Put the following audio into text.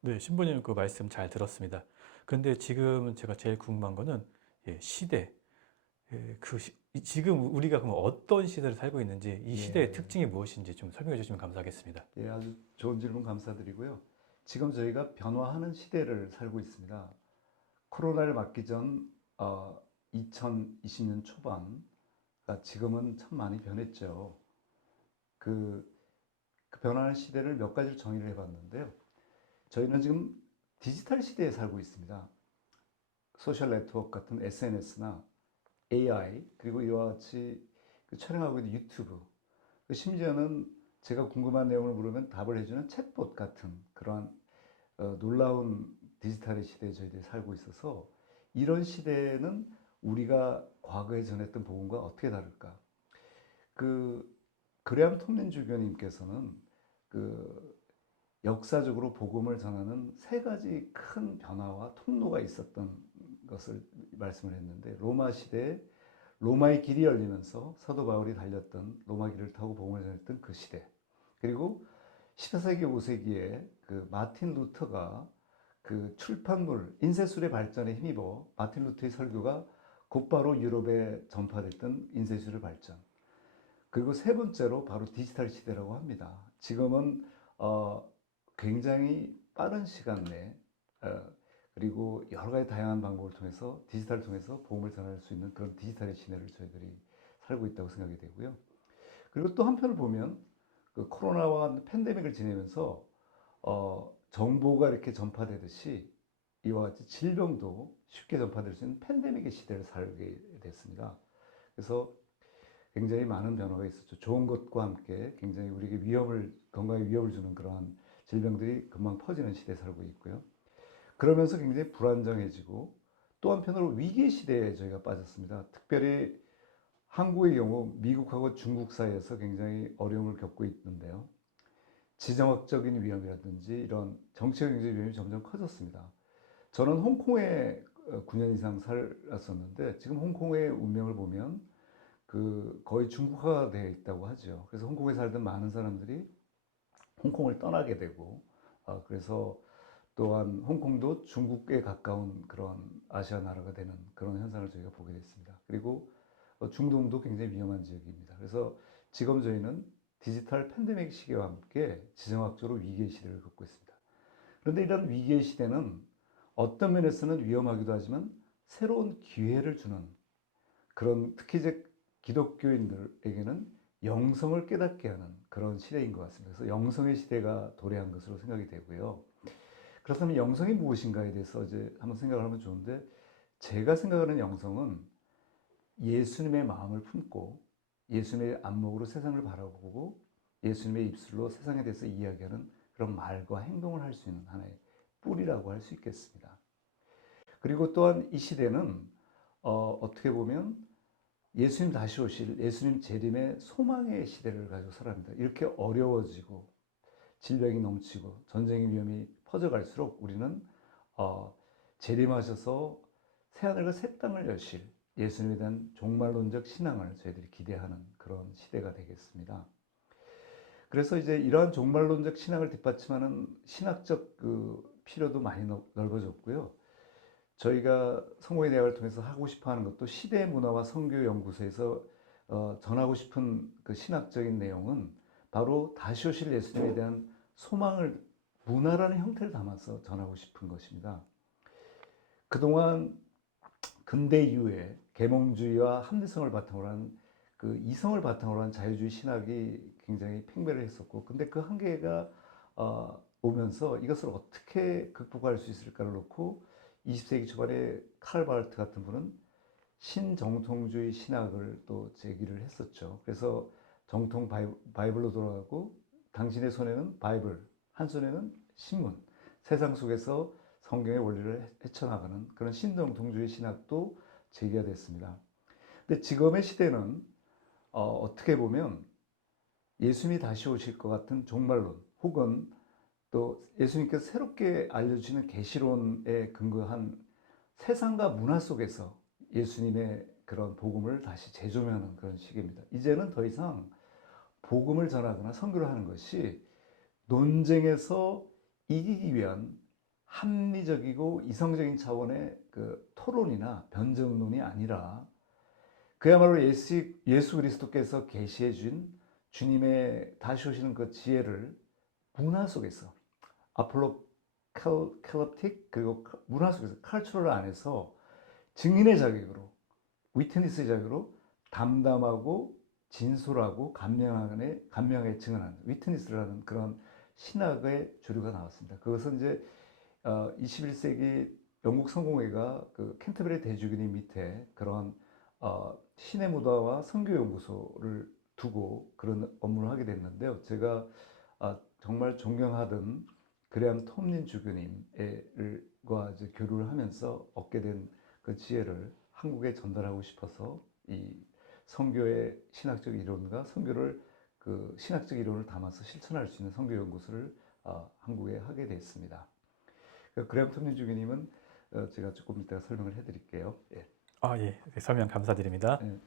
네, 신부님 그 말씀 잘 들었습니다. 근데 지금 제가 제일 궁금한 거는 시대. 지금 우리가 그럼 어떤 시대를 살고 있는지 이 시대의 예, 특징이 무엇인지 좀 설명해 주시면 감사하겠습니다. 예, 아주 좋은 질문 감사드리고요. 지금 저희가 변화하는 시대를 살고 있습니다. 코로나를 맞기 전 2020년 초반, 지금은 참 많이 변했죠. 그, 그 변화하는 시대를 몇 가지로 정의를 해봤는데요. 저희는 지금 디지털 시대에 살고 있습니다. 소셜 네트워크 같은 SNS나 AI, 그리고 이와 같이 촬영하고 있는 유튜브, 심지어는 제가 궁금한 내용을 물으면 답을 해주는 챗봇 같은 그러한 놀라운 디지털의 시대에 저희들이 살고 있어서 이런 시대에는 우리가 과거에 전했던 복음과 어떻게 다를까? 그 그레암 톰린 주교님께서는 그 역사적으로 복음을 전하는 세 가지 큰 변화와 통로가 있었던 것을 말씀을 했는데, 로마 시대에 로마의 길이 열리면서 사도 바울이 달렸던 로마 길을 타고 복음을 전했던 그 시대, 그리고 14세기 5세기에 그 마틴 루터가 그 출판물 인쇄술의 발전에 힘입어 마틴 루터의 설교가 곧바로 유럽에 전파됐던 인쇄술의 발전, 그리고 세 번째로 바로 디지털 시대라고 합니다. 지금은 어, 굉장히 빠른 시간 내에 어, 그리고 여러 가지 다양한 방법을 통해서 디지털을 통해서 복음을 전할 수 있는 그런 디지털의 시대를 저희들이 살고 있다고 생각이 되고요. 그리고 또 한편을 보면 그 코로나와 팬데믹을 지내면서 정보가 이렇게 전파되듯이 이와 같이 질병도 쉽게 전파될 수 있는 팬데믹의 시대를 살게 됐습니다. 그래서 굉장히 많은 변화가 있었죠. 좋은 것과 함께 굉장히 우리에게 건강에 위협을 주는 그러한 질병들이 금방 퍼지는 시대에 살고 있고요. 그러면서 굉장히 불안정해지고 또 한편으로 위기 시대에 저희가 빠졌습니다. 특별히 한국의 경우 미국하고 중국 사이에서 굉장히 어려움을 겪고 있는데요. 지정학적인 위험이라든지 이런 정치적 경제 위험이 점점 커졌습니다. 저는 홍콩에 9년 이상 살았었는데 지금 홍콩의 운명을 보면 거의 중국화가 되어 있다고 하죠. 그래서 홍콩에 살던 많은 사람들이 홍콩을 떠나게 되고, 그래서 또한 홍콩도 중국에 가까운 그런 아시아 나라가 되는 그런 현상을 저희가 보게 됐습니다. 그리고 중동도 굉장히 위험한 지역입니다. 그래서 지금 저희는 디지털 팬데믹 시기와 함께 지정학적으로 위기의 시대를 겪고 있습니다. 그런데 이런 위기의 시대는 어떤 면에서는 위험하기도 하지만 새로운 기회를 주는 그런, 특히 이제 기독교인들에게는 영성을 깨닫게 하는 그런 시대인 것 같습니다. 그래서 영성의 시대가 도래한 것으로 생각이 되고요. 그렇다면 영성이 무엇인가에 대해서 이제 한번 생각을 하면 좋은데, 제가 생각하는 영성은 예수님의 마음을 품고 예수님의 안목으로 세상을 바라보고 예수님의 입술로 세상에 대해서 이야기하는 그런 말과 행동을 할 수 있는 하나의 뿌리라고 할 수 있겠습니다. 그리고 또한 이 시대는 어떻게 보면 예수님 다시 오실 예수님 재림의 소망의 시대를 가지고 살아갑니다. 이렇게 어려워지고 질병이 넘치고 전쟁의 위험이 퍼져갈수록 우리는 어, 재림하셔서 새하늘과 새 땅을 여실 예수님에 대한 종말론적 신앙을 저희들이 기대하는 그런 시대가 되겠습니다. 그래서 이제 이러한 종말론적 신앙을 뒷받침하는 신학적 필요도 많이 넓어졌고요. 저희가 성공의 대학을 통해서 하고 싶어하는 것도 시대 문화와 선교 연구소에서 전하고 싶은 그 신학적인 내용은 바로 다시 오실 예수님에 대한 소망을 문화라는 형태를 담아서 전하고 싶은 것입니다. 그동안 근대 이후에 계몽주의와 합리성을 바탕으로 한 이성을 바탕으로 한 자유주의 신학이 굉장히 팽배를 했었고, 근데 그 한계가 오면서 이것을 어떻게 극복할 수 있을까를 놓고 20세기 초반에 칼 바르트 같은 분은 신정통주의 신학을 또 제기를 했었죠. 그래서 정통 바이블로 돌아가고 당신의 손에는 바이블, 한 손에는 신문, 세상 속에서 성경의 원리를 헤쳐나가는 그런 신정통주의 신학도 제기가 됐습니다. 근데 지금의 시대는 어떻게 보면 예수님이 다시 오실 것 같은 종말론, 혹은 또 예수님께서 새롭게 알려주시는 계시론에 근거한 세상과 문화 속에서 예수님의 그런 복음을 다시 재조명하는 그런 시기입니다. 이제는 더 이상 복음을 전하거나 선교를 하는 것이 논쟁에서 이기기 위한 합리적이고 이성적인 차원의 그 토론이나 변정론이 아니라 그야말로 예수 그리스도께서 계시해 준 주님의 다시 오시는 그 지혜를 문화 속에서 아폴로칼립틱 그리고 문화 속에서 칼처럴 안에서 증인의 자격으로 위트니스의 자격으로 담담하고 진솔하고 감명하게 증언하는 위트니스라는 그런 신학의 주류가 나왔습니다. 그것은 이제 21세기 영국 성공회가 그 캔터베리 대주교님 밑에 그런 신의 무다와 선교연구소를 두고 그런 업무를 하게 됐는데요. 제가 정말 존경하던 그레암 톰린 주교님과 이제 교류를 하면서 얻게 된 그 지혜를 한국에 전달하고 싶어서 이 선교의 신학적 이론과 선교를 그 신학적 이론을 담아서 실천할 수 있는 선교연구소를 한국에 하게 됐습니다. 그레암 톰린 주교님은 제가 조금 이따가 설명을 해드릴게요. 예. 예. 설명 감사드립니다. 예.